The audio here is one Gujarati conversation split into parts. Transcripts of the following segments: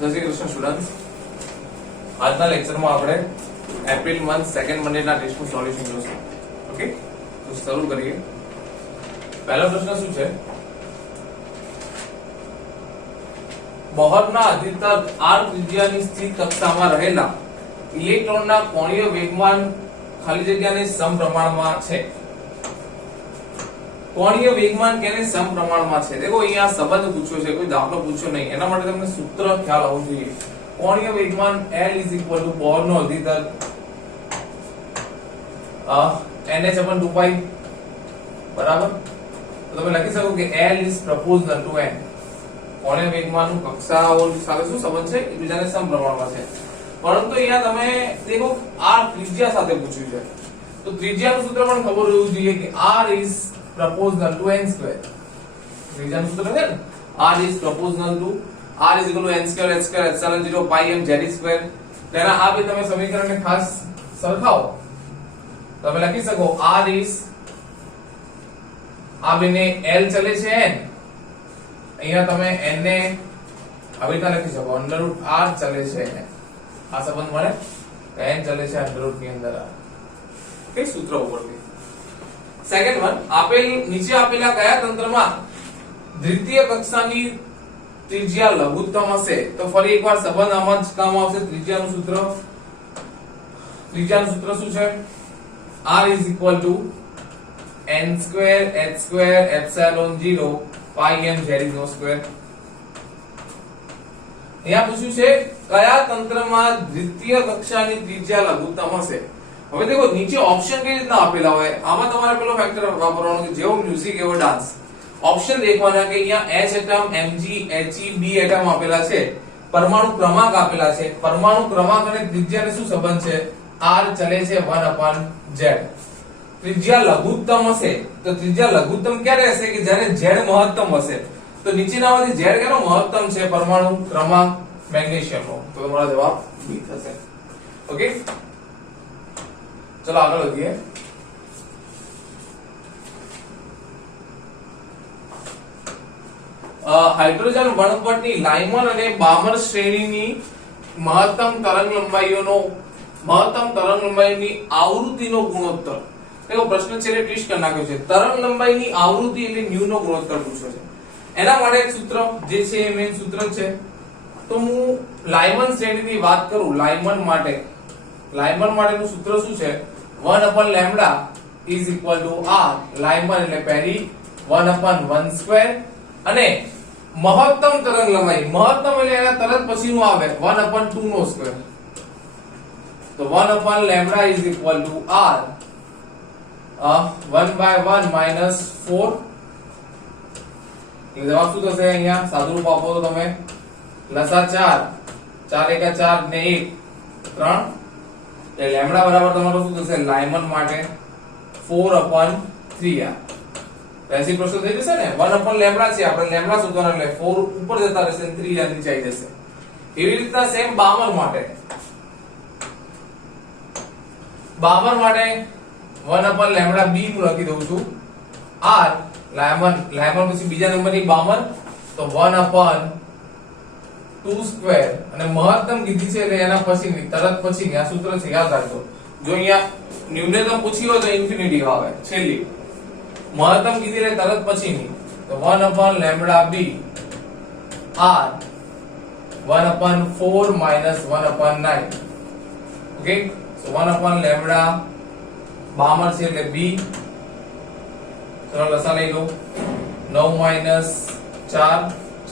જય શ્રી કૃષ્ણ સ્ટુડન્ટ્સ. આજના લેક્ચરમાં આપણે એપ્રિલ મંથ સેકન્ડ મંડેના ટેસ્ટનું સોલ્યુશન જોશું. ઓકે, તો શરૂ કરીએ. પહેલો પ્રશ્ન શું છે? બહારના અધિતર r ત્રિજ્યાની સ્થિત કક્ષામાં રહેલા ઇલેક્ટ્રોનના કોણીય વેગમાન ખાલી જગ્યાને સમપ્રમાણમાં છે. કોણીય વેગમાન કેને સમપ્રમાણમાં છે? દેખો અહીંયા સંબંધ પૂછ્યો છે, કોઈ દાખલો પૂછ્યો નહીં. એના માટે તમને સૂત્ર ખ્યાલ હોવું જોઈએ. કોણીય વેગમાન L બહારનો અધિતર nh/2π બરાબર. તો તમે લખી શકો કે L is proportional to n. કોણીય વેગમાનનું કક્ષાઓ સાથે શું સંબંધ છે? એકબીજાને સમપ્રમાણમાં છે. પરંતુ અહીંયા તમે દેખો r ત્રિજ્યા સાથે પૂછ્યું છે, તો ત્રિજ્યાનું સૂત્ર પણ ખબર હોવું જોઈએ કે r is proportional to n square. ત્રિજ્યાનું સૂત્ર છે ને, r is proportional to r is equal to n square h square epsilon 0 pi m z square. તેના આ બે તમે સમીકરણને ખાસ સરખાવો, તમે લખી શકો r is આ બેને l ચલે છે n, અહીંયા તમે n ને આવી રીતે લખી શકો √r ચલે છે n. આ સંબંધ મળે n ચલે છે √ ની અંદર આ કે સૂત્ર ઉપરથી. સેકન્ડ વન, નીચે આપેલા કયા તંત્રમાં દ્વિતીય કક્ષાની ત્રિજ્યા લઘુત્તમ હશે? તો ફરી એકવાર સંબંધ આમાં જ કામ આવશે. ત્રિજ્યાનું સૂત્ર શું છે? r is equal to n square h square epsilon 0 pi m z square. અહીંયા પૂછ્યું છે કયા તંત્રમાં દ્વિતીય કક્ષાની ત્રિજ્યા લઘુત્તમ હશે. હવે દેખો નીચે ઓપ્શન કઈ રીતના આપેલા હોય, આમાં તમારે પેલો ફેક્ટર વાપરવાનો કે જેવો મ્યુઝિક એવો ડાન્સ. ઓપ્શન દેખવાના કે અહીંયા h atom mg he b atom આપેલા છે, પરમાણુ ક્રમાંક આપેલા છે. પરમાણુ ક્રમાંક અને ત્રિજ્યાને શું સંબંધ છે? r ચલે છે 1/z. ત્રિજ્યા લઘુત્તમ હશે તો ત્રિજ્યા લઘુત્તમ ક્યારે હશે? કે જ્યારે z મહત્તમ હશે. તો નીચેનામાંથી z કેનો મહત્તમ છે? પરમાણુ ક્રમાંક મેગ્નેશિયમનો. તો તમારો જવાબ b થશે. ઓકે, ચલો આગળ વધીએ. હાઇડ્રોજન વર્ણપટની લાઇમન અને બામર શ્રેણીની મહત્તમ તરંગ લંબાઈની આવૃત્તિનો ગુણોત્તર. એવો પ્રશ્ન છે એટલે ટ્વિસ્ટ કરી નાખ્યો છે. તરંગ લંબાઈની આવૃત્તિ એટલે ન્યુ નો ગુણોત્તર પૂછ્યો છે. એના માટે એક સૂત્ર જે છે એ મેઈન સૂત્ર છે. તો હું લાઇમન શ્રેણીની વાત કરું, લાઇમન માટેનું સૂત્ર શું છે? 1/λ is equal to r. લાઇમન એટલે પહેલી 1/1² અને મહત્તમ તરંગ લંબાઈ, મહત્તમ એટલે એના તરત પછીનું આવે 1/2². તો 1/λ is equal to r 1/1 minus 4. એટલે જવાબ શું થશે? અહીંયા સાદું રૂપ આપો તો તમે લસા 4 4 * 4 ને 1 3. એટલે લેમ્ડા બરાબર તમારો શું થશે? લાઇમન માટે 4/3r. રેસિપ્રોકલ થઈ જશે ને. 1/λ છે, આપણે લેમ્ડા શોધવાનો એટલે 4 ઉપર જતા રહેશે અને 3 આ નીચે આવી જશે. એવી રીતના સેમ બામર માટે 1/λb હું લખી દઉં છું r. લાઇમન પછી બીજા નંબરની બામર તો 1/2² અને મહત્તમ કીધી છે એટલે એના પછીની તરત પછીની આ સૂત્ર છે, યાદ રાખજો. જો અહીંયા ન્યૂનતમ પૂછી હોય તો ઇન્ફિનિટી આવે છેલ્લી, મહત્તમ કીધી એટલે તરત પછીની. તો 1/λb r 1/4 minus 1/9. ઓકે, સો 1/λ બામર છે એટલે b. ચલો લસા લઈ લો. 9 - 4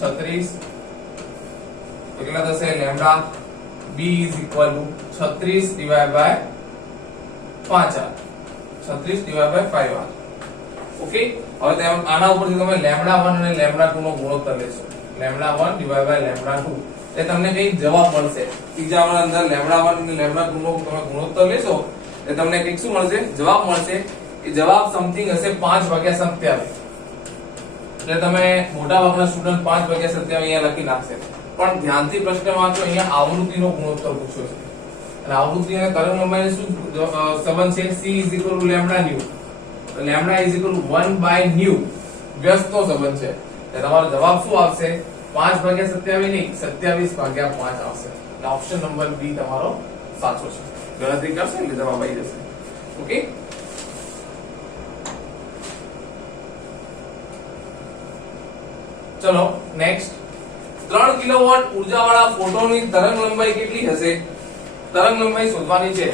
36. તો કેટલા થશે? Lambda b is equal to 36/5r. 36/5r. Okay, હવે તમે આના ઉપરથી તમે λ1 અને λ2 નો ગુણોત્તર લેશો. λ1/λ2 એટલે તમને કઈ જવાબ મળશે. ત્રીજામાં અંદર λ1 અને λ2 નો તમે ગુણોત્તર લેશો એટલે તમને કઈક શું મળશે? જવાબ મળશે. એ જવાબ સમથિંગ હશે 5/27. એટલે તમે મોટા ભાગના સ્ટુડન્ટ 5/27 અહીંયા લખી નાખશે. પણ ધ્યાનથી પ્રશ્ન વાંચો, અહીંયા આવૃત્તિનો ગુણોત્તર પૂછ્યો છે અને આવૃત્તિ અને તરંગ લંબાઈનો શું સંબંધ છે? c is equal to λ nu. તો λ is equal to 1/nu વ્યસ્તનો સંબંધ છે. એટલે તમારો જવાબ શું આવશે? 5 ભાગ્યા 27 નહીં, 27 ભાગ્યા 5 આવશે. એટલે ઓપ્શન નંબર બી તમારો સાચો છે. ગણતરી કરશે એટલે જવાબ આવી જશે. ઓકે, ચલો નેક્સ્ટ. 3 કિલોવોટ ઉર્જાવાળા ફોટોનની તરંગ લંબાઈ કેટલી હશે? તરંગ લંબાઈ શોધવાની છે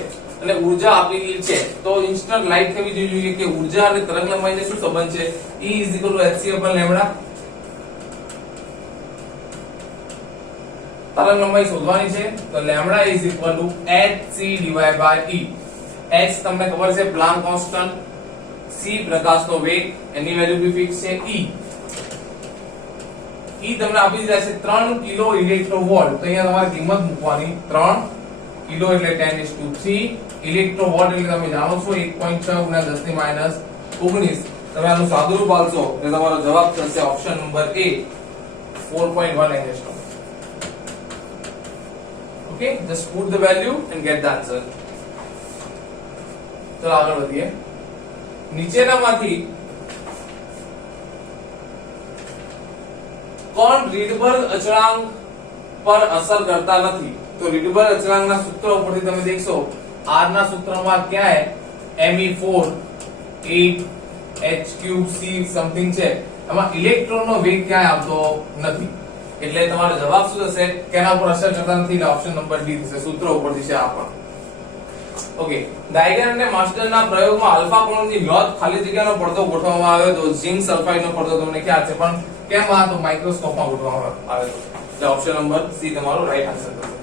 અને ઉર્જા આપેલી છે, તો ઇન્સ્ટન્ટ લાઈટ થવી જોઈએ કે ઉર્જા અને તરંગ લંબાઈને શું સંબંધ છે? E hc/λ. તરંગ લંબાઈ શોધવાની છે તો λ hc/E. h તમને ખબર છે પ્લાન્ક કોન્સ્ટન્ટ, c પ્રકાશનો વેગ, એની વેલ્યુ બી ફિક્સ છે. E તમને આપી દીધા છે 3 કિલો ઇલેક્ટ્રોવોલ્ટ. તો અહીંયા તમારે કિંમત મૂકવાની. 3 કિલો એટલે 10⁻³ ઇલેક્ટ્રોવોલ્ટ એટલે તમે જાણો છો 1.6 × 10⁻19. તમે આનું સાદુરૂપ આલશો એટલે તમારો જવાબ થશે option number A 4.1 angstrom. Okay, just put the value and get the answer. તો આગળ વધીએ. નીચેનામાંથી કોણ રીડબર્ગ અચળાંક પર અસર કરતા નથી? તો રીડબર્ગ અચળાંકના સૂત્ર ઉપરથી તમે દેખશો r ના સૂત્રમાં ક્યાંય me4 8h³ c સમથિંગ છે, એમાં ઇલેક્ટ્રોનનો વેગ ક્યાંય આવતો નથી. એટલે તમારો જવાબ શું થશે? કેના ઉપર અસર કરતા નથી? એટલે ઓપ્શન નંબર ડી થશે. સૂત્ર ઉપરથી છે આ પણ. ઓકે, ગાઇગર અને માસ્ટરના પ્રયોગમાં આલ્ફા કોણની લોત ખાલી જગ્યાનો પડદો ગોઠવવામાં આવ્યો તો ઝિંક સલ્ફાઇડનો પડદો તમને ખ્યાલ છે, પણ કેમ આ તો માઇક્રોસ્કોપમાં ગોઠવવામાં આવ્યો. એટલે ઓપ્શન નંબર સી તમારો રાઈટ આન્સર થશે.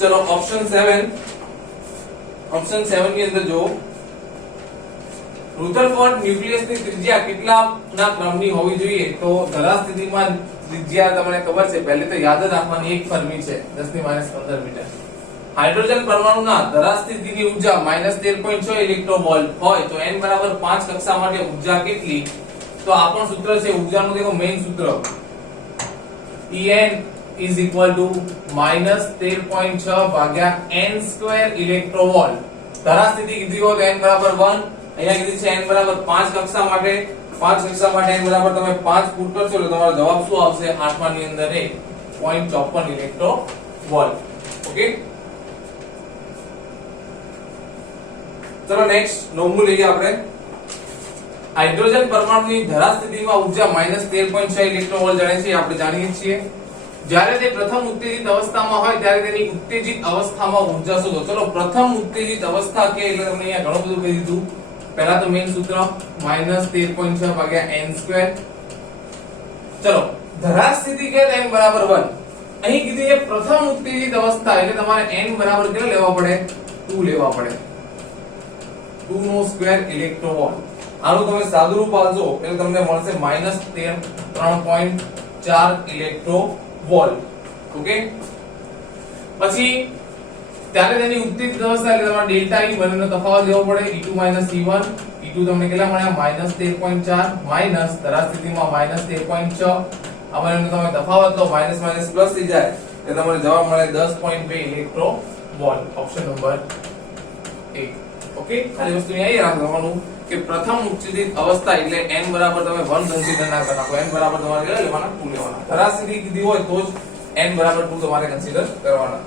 ચલો ઓપ્શન 7. ઓપ્શન 7 ની અંદર જો રુધરફોર્ડ ન્યુક્લિયસની ત્રિજ્યા કેટલાના ક્રમની હોવી જોઈએ? તો ધરા સ્થિતિમાં ત્રિજ્યા તમને ખબર છે, પહેલે તો યાદ જ રાખવાની, 1 ફર્મી છે 10⁻15 મીટર. હાઇડ્રોજન પરમાણુના ધરા સ્થિતિની ઊર્જા -13.6 ઇલેક્ટ્રોવોલ્ટ હોય તો n બરાબર 5 કક્ષા માટે ઊર્જા કેટલી? તો આ પણ સૂત્ર છે ઊર્જાનું. દેખો મેઇન સૂત્ર En is equal to -13.6 ભાગ્યા n² ઇલેક્ટ્રોવોલ્ટ. ધરા સ્થિતિ કીધી હોય તો n બરાબર 1, અહીંયા કીધી છે n બરાબર 5 કક્ષા માટે. 5 કક્ષા માટે n બરાબર તમે 5 પુટ કરશો એટલે તમારો જવાબ શું આવશે? 8મા ની અંદર 0.54 ઇલેક્ટ્રોવોલ્ટ. ઓકે, ચલો નેક્સ્ટ 9મું લઈએ આપણે. હાઇડ્રોજન પરમાણુની ધરા સ્થિતિમાં ઊર્જા -13.6 ઇલેક્ટ્રોવોલ્ટ જાણે છે, આપણે જાણીએ છીએ. જ્યારે તે પ્રથમ ઉત્તેજિત અવસ્થામાં હોય ત્યારે તેની ઉત્તેજિત અવસ્થામાં ઊર્જા શોધો. ચલો પ્રથમ ઉત્તેજિત અવસ્થા કે એટલે તમને અહીંયા ઘણું બધું કહી દીધું. પહેલા તો મેઇન સૂત્ર -13.6 ભાગ્યા n². ચલો ધરા સ્થિતિ કે n બરાબર 1. અહીં કીધું છે પ્રથમ ઉત્તેજિત અવસ્થા એટલે તમારે n બરાબર કેટલા લેવા પડે? 2 લેવા પડે. 2² ઇલેક્ટ્રોવોલ્ટ. આનું તમે સાદુરૂપ આલજો એટલે તમને મળશે -3.4 ઇલેક્ટ્રોવોલ્ટ. ઓકે, પછી ત્યારે તેની ઉત્તેજિત અવસ્થા એટલે તમારે ડેલ્ટા E બંનેનો તફાવત લેવો પડે. E2 - E1. E2 તમને કેટલા મળ્યા? -13.4 માઈનસ ધરા સ્થિતિમાં -13.6. આ બંનેનો તમે તફાવત લો, માઈનસ માઈનસ પ્લસ થઈ જાય એટલે તમને જવાબ મળે 10.2 electronvolt. Option number A. Okay, ખાલી વસ્તુ અહીંયા રાખવાનું કે પ્રથમ ઉત્તેજિત અવસ્થા એટલે n બરાબર તમે 1 કન્સિડર ના કરતા. n બરાબર તમારે કેટલા લેવાના? 2 લેવાના. ધરા સ્થિતિ કીધી હોય તો જ n બરાબર 2 તમારે કન્સિડર કરવાના.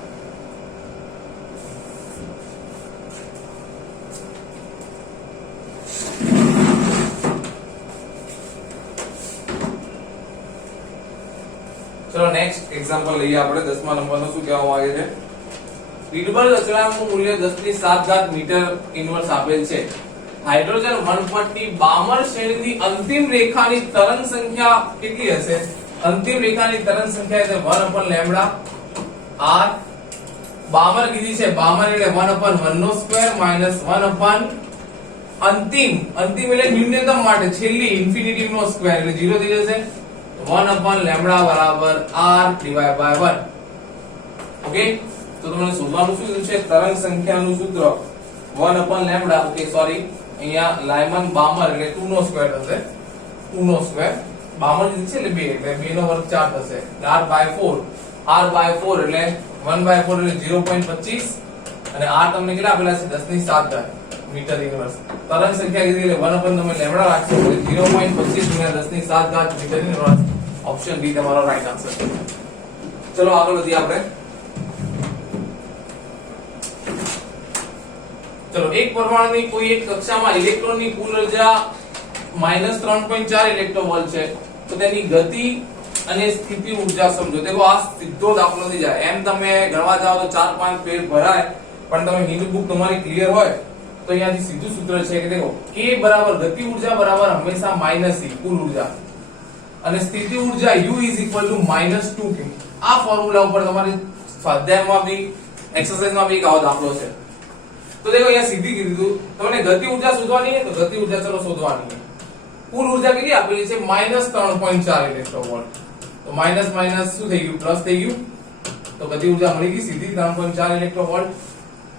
ચલો નેક્સ્ટ એક્ઝામ્પલ લઈએ આપણે. 10મા નંબરનો શું કહેવામાં આવે છે? રીડબર્ગ અચળાંકનું મૂલ્ય 10⁷ મીટર ઇન્વર્સ આપેલ છે. હાઇડ્રોજન વનપટની બામર શ્રેણીની અંતિમ રેખાની તરંગ સંખ્યા કેટલી હશે? અંતિમ રેખાની તરંગ સંખ્યા એટલે 1/λ r. બામર કીધી છે, બામર એટલે 1/1² માઈનસ 1/ અંતિમ. અંતિમ એટલે ન્યૂનતમ માટે, છેલ્લી ઇન્ફિનિટી નો સ્ક્વેર એટલે 0 થઈ જશે. 1/λ બરાબર r/1. ઓકે, તો તમને શોધવાનું શું છે? તરંગ સંખ્યાનું સૂત્ર 1/λ. ઓકે સોરી, અહીંયા લાયમન બામર એટલે 2 નો સ્ક્વેર થશે. 2 નો સ્ક્વેર બામર જે છે એટલે 2 એટલે 2 નો વર્ગ 4 થશે. r/4. r/4 એટલે 1/4 એટલે 0.25 અને r તમને કેટલા આપેલા છે? 10⁷. Metre inverse. તરંગ સંખ્યા કીધી એટલે 1 upon તમે લેમ્ડા રાખશો એટલે 0.25 × 10⁷ મીટર ઇન્વર્સ. ઓપ્શન બી તમારો રાઈટ આન્સર છે. ચલો આગળ વધીએ આપણે. ચલો એક પરમાણુની કોઈ એક કક્ષામાં ઇલેક્ટ્રોનની કુલ ઉર્જા -3.4 ઇલેક્ટ્રોવોલ્ટ છે તો તેની ગતિ અને સ્થિતિ ઊર્જા સમજો. દેખો આ સીધો દાખલો થઈ જાય. એમ તમે ગણવા જાઓ તો 4-5 પેજ ભરાય, પણ તમે હિન્ટ બુક તમારી ક્લિયર હોય તો અહીંયાથી સીધું સૂત્ર છે કે દેખો k બરાબર ગતિ ઊર્જા બરાબર હંમેશા -c કુલ ઊર્જા અને સ્થિતિ ઊર્જા u -2k. આ ફોર્મ્યુલા ઉપર તમારે સ્વાધ્યાયમાં બી એક્સરસાઇઝમાં બી એક આવો દાખલો છે. તો દેખો અહીંયા સીધી કીધું તમને ગતિ ઊર્જા શોધવાની છે તો ગતિ ઊર્જા ચલો શોધવાની છે. કુલ ઊર્જા કેટલી આપેલી છે -3.4 ઇલેક્ટ્રોવોલ્ટ. તો માઈનસ માઈનસ શું થઈ ગયું પ્લસ થઈ ગયું તો ગતિ ઊર્જા મળી ગઈ સીધી 3.4 ઇલેક્ટ્રોવોલ્ટ.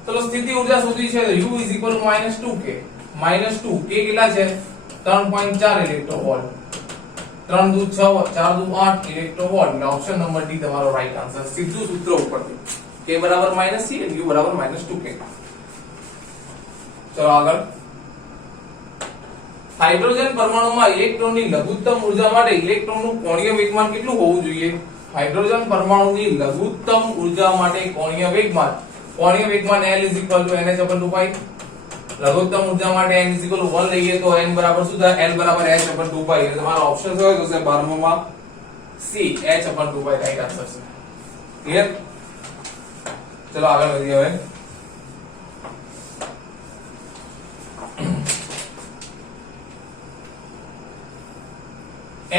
ચલો સ્થિતિ ઊર્જા શોધવી છે તો u -2k. -2 k કેટલા છે 3.4 ઇલેક્ટ્રોવોલ્ટ. 3 દુ 6 4 દુ 8 ઇલેક્ટ્રોવોલ્ટ. એટલે ઓપ્શન નંબર ડી તમારો રાઈટ આન્સર સીધું સૂત્ર ઉપરથી k બરાબર -c અને u બરાબર -2k. ચલો આગળ. હાઇડ્રોજન પરમાણુમાં ઇલેક્ટ્રોનની લઘુત્તમ ઊર્જા માટે ઇલેક્ટ્રોનનું કોણીય વેગમાન કેટલું હોવું જોઈએ? હાઇડ્રોજન પરમાણુની લઘુત્તમ ઊર્જા માટે કોણીય વેગમાન L nh/2π. લઘુત્તમ ઊર્જા માટે n 1 લઈએ તો n બરાબર શું થાય L બરાબર h/2π. એટલે તમારો ઓપ્શન શું હોય તો 12 માં C h/2π રાઈટ આન્સર છે. ક્લિયર? ચલો આગળ વધીએ હવે.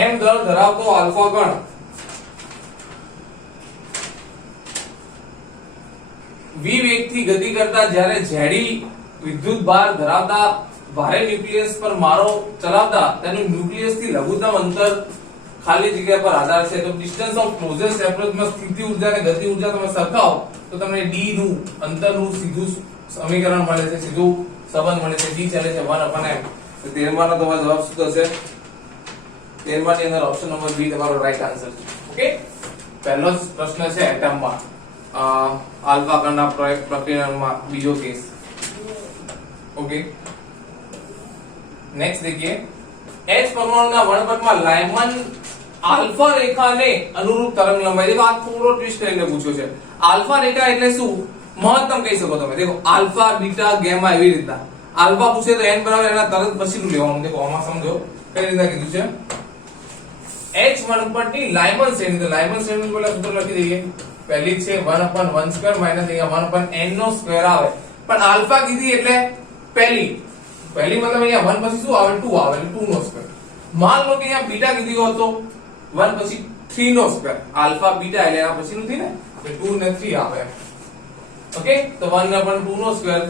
m દળ ધરાવતો આલ્ફા કણ v વેગથી ગતિ કરતા જ્યારે ઝેડી વિદ્યુત ભાર ધરાવતા ભારે ન્યુક્લિયસ પર મારો ચલાવતા તેનું ન્યુક્લિયસ થી લઘુત્તમ અંતર ખાલી જગ્યા પર આધાર છે. તો ડિસ્ટન્સ ઓફ ક્લોઝેસ્ટ એપ્રોચ માં સ્થિતિ ઊર્જા અને ગતિ ઊર્જા તમે સરખાવો તો તમને d નું અંતરનું સીધું સમીકરણ મળે છે, સીધું સંબંધ મળે છે. d ચાલે છે 1/m. તો 13 નો તમારો જવાબ શું થશે? 13 ની અંદર ઓપ્શન નંબર બી તમારો રાઈટ આન્સર છે. ઓકે, પહેલો જ પ્રશ્ન છે એટમમાં આલ્ફા કણના પ્રકીર્ણનમાં બીજો કેસ. ओके नेक्स्ट देखिए H परमाणुના વર્ણપટમાં લાયમન આલ્ફા રેખાને અનુરૂપ તરંગ લંબાઈ. देखो આ થોડો ટ્વિસ્ટ કરીને પૂછ્યો છે. આલ્ફા રેખા એટલે શું મહત્તમ કહી શકો તમે. देखो આલ્ફા બીટા ગામા એવી રીતના આલ્ફા પૂછે તો n બરાબર એના તરત પછીનું લેવાનું. देखो આમાં સમજો કઈ રીતના કીધું છે. H વર્ણપટની લાયમન શ્રેણી. તો લાયમન શ્રેણી બોલા સૂત્ર લખી દઈએ. પહેલી છે 1/1² માઈનસ અહીંયા 1/n નો સ્ક્વેર આવે. પણ આલ્ફા કીધી એટલે પહેલી મતલબ અહીંયા 1 પછી શું આવે 2 આવે એટલે 2 નો સ્ક્વેર. માન લો કે અહીંયા બીટા કીધી હોત તો 1 પછી 3 નો સ્ક્વેર. આલ્ફા બીટા એટલે એના પછીનું થી ને એટલે 2 ને 3 આવે. ઓકે, તો 1/2 નો સ્ક્વેર.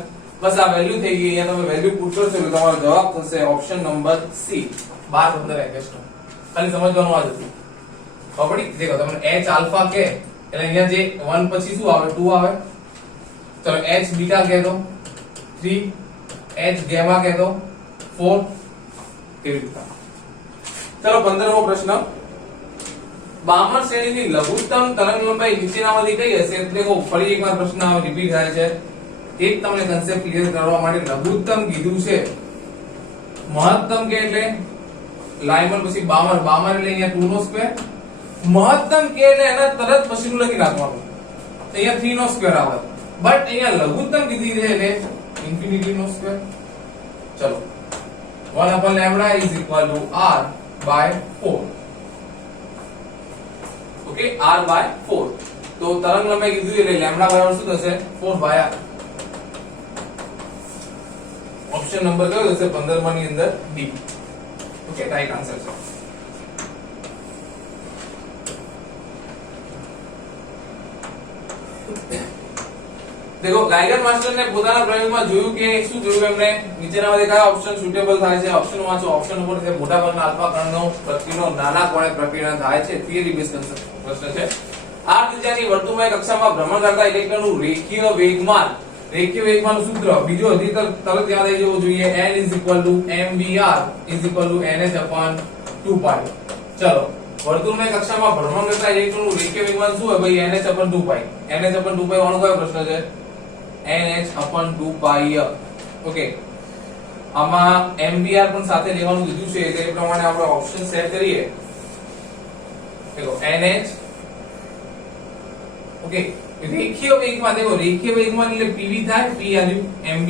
બસ આ વેલ્યુ થઈ ગઈ. અહીંયા તમે વેલ્યુ પુટ કરશો એટલે તમારો જવાબ થશે ઓપ્શન નંબર સી 12 15 21. ખાલી સમજવાનું આ જ હતું. ખબરડી દેખો તમને h આલ્ફા કે એટલે અહીંયા જે 1 પછી શું આવે 2 આવે. ચલો h બીટા કહે દો 3, h ગામા કહે દો 4 કેવી રીતે. ચલો 15મો પ્રશ્ન. બામર શ્રેણીની લઘુત્તમ તરંગ લંબાઈ નીચેનામાંથી કઈ હશે? એટલે ફરી એકવાર પ્રશ્ન રિપીટ થાય છે. એક તમને કન્સેપ્ટ ક્લિયર કરવા માટે લઘુત્તમ કીધું છે. મહત્તમ કે એટલે લાયમન પછી બામર એટલે અહીંયા 2 નો સ્ક્વેર. મહત્તમ કે એટલે એના તરત પછીનું લખી નાખવાનું. તો અહીંયા 3 નો સ્ક્વેર આવે. બટ અહીંયા લઘુત્તમ કીધી છે એટલે ઇન્ફિનિટી નો સ્ક્વેર. ચલો 1/λ r/4. Okay, r/4. તો તરંગ લંબાઈ કીધું એટલે લેમ્ડા બરાબર શું થશે 4/r. ઓપ્શન નંબર કયો થશે 15 ની અંદર ડી. ઓકે, રાઈટ આન્સર છે. देखो गाइगर मास्टर ने પોતાના પ્રયોગમાં જોયું કે શું જોયું એમને નીચેનામાંથી કયા ઓપ્શન સુટેબલ થાય છે. ઓપ્શન વાંચો. ઓપ્શન નંબર છે મોટાભાગના આલ્ફા કણનો પ્રકીર્ણનો નાના કોણે પ્રકીર્ણ થાય છે. થિયરી બેઝ પ્રશ્ન છે. આ ત્રિજ્યાની વર્તુળમય કક્ષામાં ભ્રમણ કરતા ઇલેક્ટ્રોનનું રેખીય વેગમાનનું સૂત્ર બીજો હજી તરત યાદ આવી જવું જોઈએ. n mvr nh/2π. ચલો વર્તુળમય કક્ષામાં ભ્રમણ કરતા ઇલેક્ટ્રોનનું રેખીય વેગમાન શું હોય ભાઈ? nh/2π. nh/2π વાળો કયો પ્રશ્ન છે? nh/2π. ઓકે, આમાં MVR પણ સાથે લેવાનું કીધું છે એટલે એ પ્રમાણે આપણે ઓપ્શન સેટ કરીએ. देखो NH ओके रेखीय वेगમાં देखो રેખીય વેગમાં એટલે PV થાય P આવ્યું MV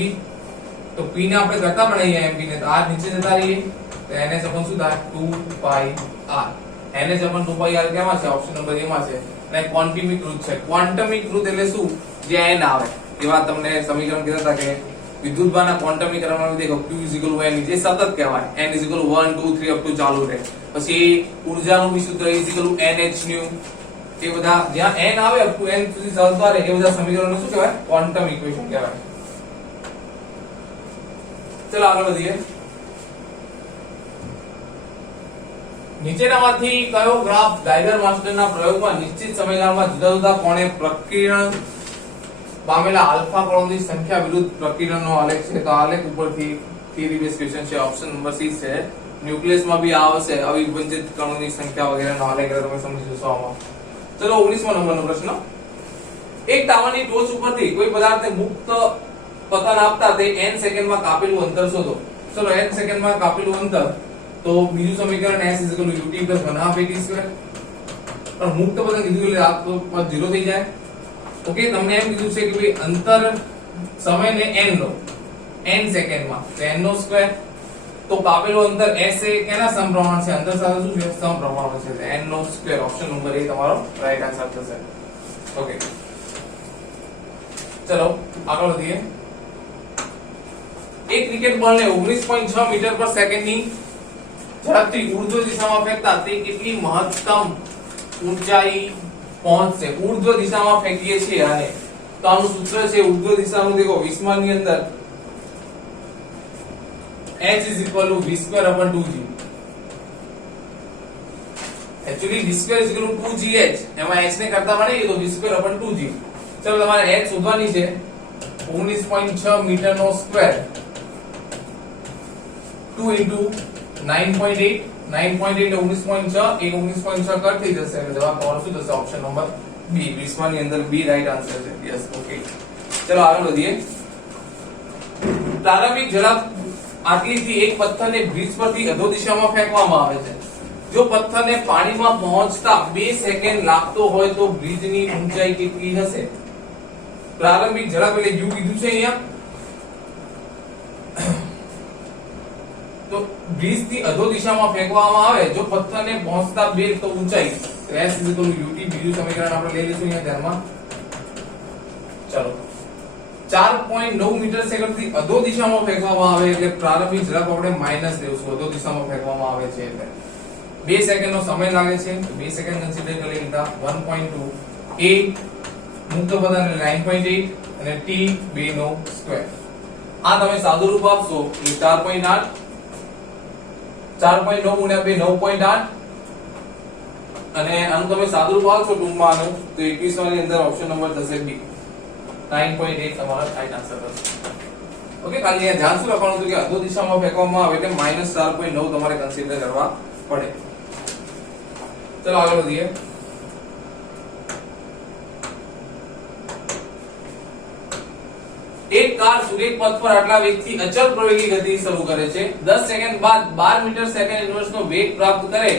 તો P ને આપણે કરતા બનાવીએ MV ને તો r નીચે જતા રહીએ તો NH अपन શું થાય 2πr NH अपन 2πr કેમાં છે ઓપ્શન નંબર A માં છે અને ક્વોન્ટમીકૃત છે. ક્વોન્ટમીકૃત એટલે શું જે n આવે એવા તમને સમીકરણ કીધા હતા કે વિદ્યુતભારના ક્વોન્ટમીકરણમાં દેખો Q n જે સતત કહેવાય n 1 2 3 અપ ટુ ચાલુ રહે. પછી ઊર્જાનું બી સૂત્ર NH એ બધા જ્યાં n આવે અપ ટુ n સુધી ચાલતા રહે એ બધા સમીકરણો શું કહેવાય ક્વોન્ટમ ઇક્વેશન કહેવાય. ચલો આગળ વધીએ. નીચેનામાંથી કયો ગ્રાફ ગાઇગર માસ્ટરના પ્રયોગમાં નિશ્ચિત સમયગાળામાં જુદા જુદા કોણે પ્રકીર્ણ પામેલા આલ્ફા કણોની સંખ્યા વિરુદ્ધ પ્રકીર્ણનો આલેખ છે. તો આલેખ ઉપરથી થિયરી બેઝ ક્વેશ્ચન છે. ઓપ્શન નંબર C છે. ન્યુક્લિયસમાં બી આવશે અવિભાજિત કણોની સંખ્યા વગેરેનો આલેખ તમે સમજી જશો આમાં. ચલો 19મો નંબરનો પ્રશ્ન. એક ટાવરની ટોચ ઉપરથી કોઈ પદાર્થને મુક્ત પતન આપતા તે n સેકન્ડમાં કાપેલું અંતર શોધો. ચલો n સેકન્ડમાં કાપેલું અંતર તો બીજું સમીકરણ s ut + 1/2at2 પણ મુક્ત પતન કીધું એટલે આ તો 0 થઈ જાય. ઓકે તમને એમ કીધું છે કે ભાઈ અંતર સમયને n લો n સેકન્ડમાં તો n નો સ્ક્વેર તો કાપેલું અંતર s એ કેના સમપ્રમાણ છે અંતર સાથે શું છે સમપ્રમાણ છે n નો સ્ક્વેર. ઓપ્શન નંબર A તમારો રાઈટ આન્સર થશે. ઓકે ચલો આગળ વધીએ. એક ક્રિકેટ બોલને 19.6 મીટર પર સેકન્ડની ઝડપથી ઉર્ધ્વ દિશામાં ફેંકતા તે કેટલી મહત્તમ ઊંચાઈ પહોંચશે. ઉર્ધ્વ દિશામાં ફેંકીએ છીએ આને તો આનું સૂત્ર છે ઉર્ધ્વ દિશાનું દેખો 20 ની અંદર h = v²/2g. Actually v² = 2gh એમાં h ને કરતા બનાવીએ તો v²/2g. ચલો તમારે h શોધવાની છે 19.6 મીટર નો સ્ક્વેર 2 * 9.8 9.8 એટલે 19.6 એ 19.6 કટ થઈ જશે એટલે જવાબ તમારો શું થશે ઓપ્શન નંબર B 20 ની અંદર B રાઈટ આન્સર છે. યસ ઓકે ચલો આગળ વધીએ. પ્રારંભિક ઝડપ આટલીથી એક પથ્થરને બ્રિજ પરથી અધો દિશામાં ફેંકવામાં આવે છે. જો પથ્થરને પાણીમાં પહોંચતા 2 સેકન્ડ લાગતો હોય તો બ્રિજની ઊંચાઈ કેટલી હશે. પ્રારંભિક ઝડપ એટલે u કીધું છે અહીંયા તો બ્રિજ થી અધો દિશામાં ફેંકવામાં આવે જો પથ્થરને પહોંચતા 2 તો ઊંચાઈ s = ut બીજું સમીકરણ આપણે લઈ લઈશું અહીંયા ધ્યાનમાં. ચલો 4.9 મીટર સેકન્ડ થી અધો દિશામાં ફેંકવામાં આવે એટલે પ્રારંભિક ઝડપ આપણે માઈનસ લેશું અધો દિશામાં ફેંકવામાં આવે છે એટલે 2 સેકન્ડનો સમય લાગે છે તો 2 સેકન્ડ કન્સિડર કરી લીધા. 1.2 a મુક્ત પદાર્થ એટલે 9.8 અને t 2 નો સ્ક્વેર. આ તમે સાદું રૂપ આપશો એટલે 4.8 4.9 * 2 9.8 અને આનું તમે સાદું રૂપ આપશો ટૂંકમાં આનું તો 21 ની અંદર ઓપ્શન નંબર થશે B 9.8 તમારો રાઈટ આન્સર થશે. ઓકે ખાલી અહીંયા ધ્યાન શું રાખવાનું છે કે અધો દિશામાં ફેંકવામાં આવે એટલે -4.9 તમારે કન્સિડર કરવા પડે. ચલો આગળ વધીએ. એક કાર સુરેખ પથ પર આટલા વેગથી અચળ પ્રવેગી ગતિ શરૂ કરે છે 10 સેકન્ડ બાદ 12 મીટર સેકન્ડ ઇન્વર્સ નો વેગ પ્રાપ્ત કરે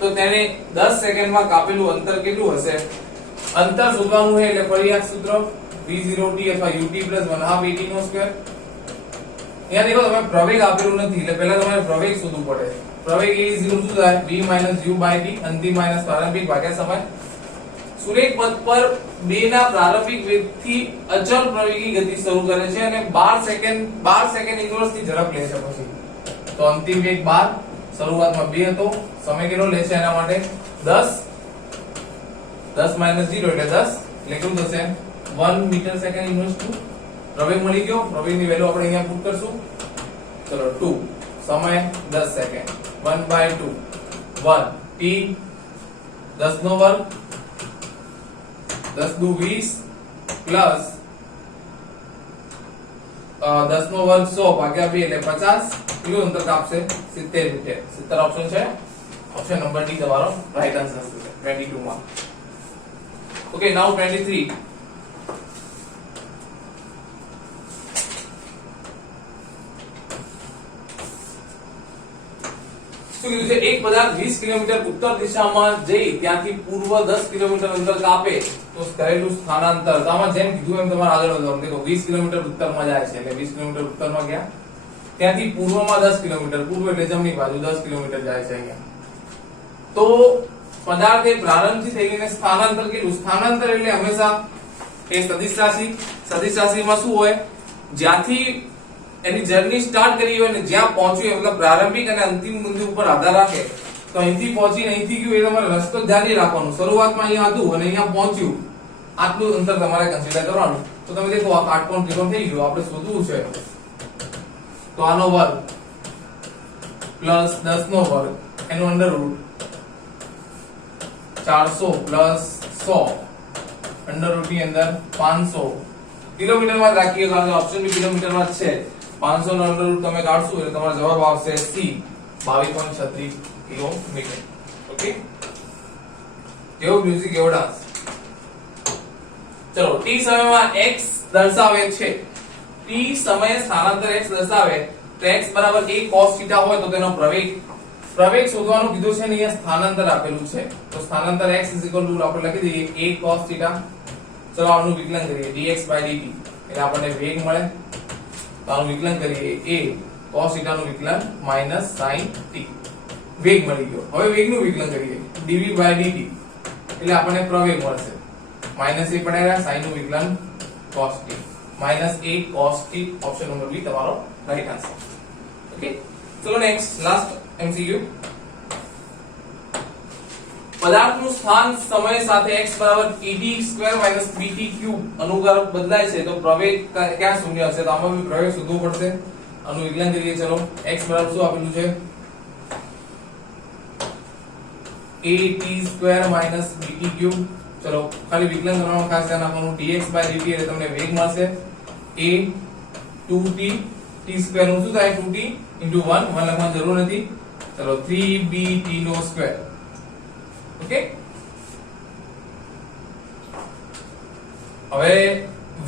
તો તેને 10 સેકન્ડમાં કાપેલું અંતર કેટલું હશે. અંતર શોધવાનું છે એટલે ફરી આ સૂત્ર v0t અથવા ut + 1/2at નો સ્ક્વેર. અહીંયા દેખો તમે પ્રવેગ આપેલું નથી એટલે પહેલા તમારે પ્રવેગ શોધવું પડે. પ્રવેગ એ 0 શું થાય v - u/t અંતિમ માઈનસ પ્રારંભિક ભાગ્યા સમય. સુરેખ પથ પર 2 ના પ્રારંભિક વેગથી અચળ પ્રવેગી ગતિ શરૂ કરે છે અને 12 સેકન્ડ ઇન્વર્સ ની ઝડપ લે છે પછી તો અંતિમ વેગ 12 શરૂઆતમાં 2 હતો સમય કેટલો લે છે એના માટે 10 10 - 0 એટલે 10 એટલે કેટલું થશે 1 મીટર સેકન્ડ ઇન્વર્સ 2 પ્રવેગ મળી ગયો. પ્રવેગની વેલ્યુ આપણે અહીંયા પુટ કરશું. ચલો 2 સમય 10 સેકન્ડ 1/2 1 t 10 નો વર્ગ 10 * 20 પ્લસ 10 નો વર્ગ 100 ભાગ્યા 2 એટલે 50 કેટલું અંતર કાપશે 70 મીટર. 70 ઓપ્શન છે. ઓપ્શન નંબર D તમારો રાઈટ આન્સર છે 22 માં. ઓકે નાઉ 23. શું કીધું છે? એક પદાર્થ 20 કિલોમીટર ઉત્તર દિશામાં જઈ ત્યાંથી પૂર્વ 10 કિલોમીટર અંતર કાપે તો કરેલું સ્થાનાંતર. તો આમાં જેમ કીધું એમ તમારે આગળ વધવાનું. દેખો 20 કિલોમીટર ઉત્તરમાં જાય છે એટલે 20 કિલોમીટર ઉત્તરમાં ગયા, ત્યાંથી પૂર્વમાં 10 કિલોમીટર, પૂર્વ એટલે જમણી બાજુ 10 કિલોમીટર જાય છે અહીંયા. તો પદાર્થ એ પ્રારંભથી થઈ ગઈને સ્થાનાંતર કેટલું? સ્થાનાંતર એટલે હંમેશા એ સદિશ રાશિ. સદિશ રાશિમાં શું હોય? જ્યાંથી એની જર્ની સ્ટાર્ટ કરી હોય ને જ્યાં પહોંચ્યું મતલબ પ્રારંભિક અને અંતિમ બિંદુ ઉપર આધાર રાખે. તો અહીંથી પહોંચીને અહીંથી ગયું એ તમારે રસ્તો જારી રાખવાનો. શરૂઆતમાં અહીંયા હતું અને અહીંયા પહોંચ્યું, આટલું અંતર તમારે કન્સિડર કરવાનું. તો તમે દેખો આ કાટકોણ ત્રિકોણ થઈ ગયું. આપણે શોધવું છે તો આનો વર્ગ પ્લસ 10 નો વર્ગ એનો under route 400 plus 100 under route ની અંદર 500 કિલોમીટરમાં રાખીએ કારણ કે ઓપ્શન બી કિલોમીટરમાં જ છે. 500 નો અંડર રૂટ તમે કાઢશો એટલે તમારો જવાબ આવશે સી 22.36 કિલોમીટર. ઓકે, કેવો મ્યુઝિક કેવો ડાન્સ. ચલો t સમયમાં x દર્શાવે છે. t સમયે સ્થાનાંતર x દર્શાવે તો x બરાબર a cos θ હોય તો તેનો પ્રવેગ શોધવાનું કીધું છે ને અહીંયા સ્થાનાંતર આપેલું છે. તો સ્થાનાંતર x આપણે લખી દઈએ a cos θ. ચલો આનું વિકલન કરીએ dx/dt એટલે આપણને વેગ મળે. તો આનું વિકલન કરીએ a cos θ નું વિકલન માઈનસ sin t. વેગ મળી ગયો. હવે વેગનું વિકલન કરીએ dv/dt એટલે આપણને પ્રવેગ મળશે. માઈનસ a પડ્યા, sin નું વિકલન cos t minus a cos t. Option number B તમારો રાઈટ આન્સર. ઓકે, ચલો નેક્સ્ટ લાસ્ટ MCQ. પદાર્થનું સ્થાન સમય સાથે x et² - bt³ અનુગાર બદલાય છે તો પ્રવેગ ક્યાં શૂન્ય હશે? તો આમાં બી પ્રવેગ શોધવો પડશે. આનું વિકલન કરીએ. ચલો x બરાબર શું આપેલું છે? at² - bt³. ચલો ખાલી વિકલન કરવાનું ખાસ ધ્યાન રાખવાનું. dx/dt એટલે તમને વેગ મળશે a 2t t² નું શું થાય? 2t * 1 લખવાની જરૂર નથી. ચલો 3bt². ઓકે, હવે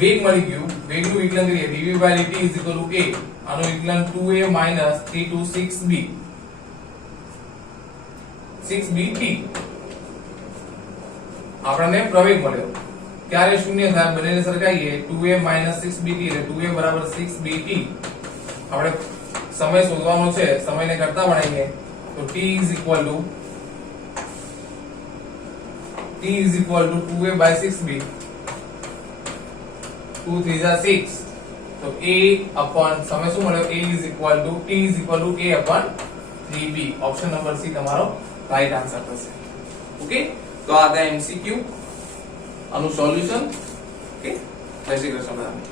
વેગ મળી ગયું. વેગનું વિકલન કરીએ dv/dt = a. આનું વિકલન 2a - 3 to 6bt. આપણને પ્રવેગ મળ્યો. ક્યારે શૂન્ય થાય? બંનેને સરખાઈએ 2a - 6bt એટલે 2a બરાબર 6bt. આપણે સમય શોધવાનો છે. સમયને કરતા બનાવીએ તો t is equal to 2a/6b. 2 3 = 6. તો a upon સમય શું મળ્યો? t is equal to a/3b. Option number C તમારો રાઈટ આન્સર થશે. ઓકે, તો આ હતા MCQ, આનું સોલ્યુશન. ઓકે, જય શ્રી કૃષ્ણ બધાને.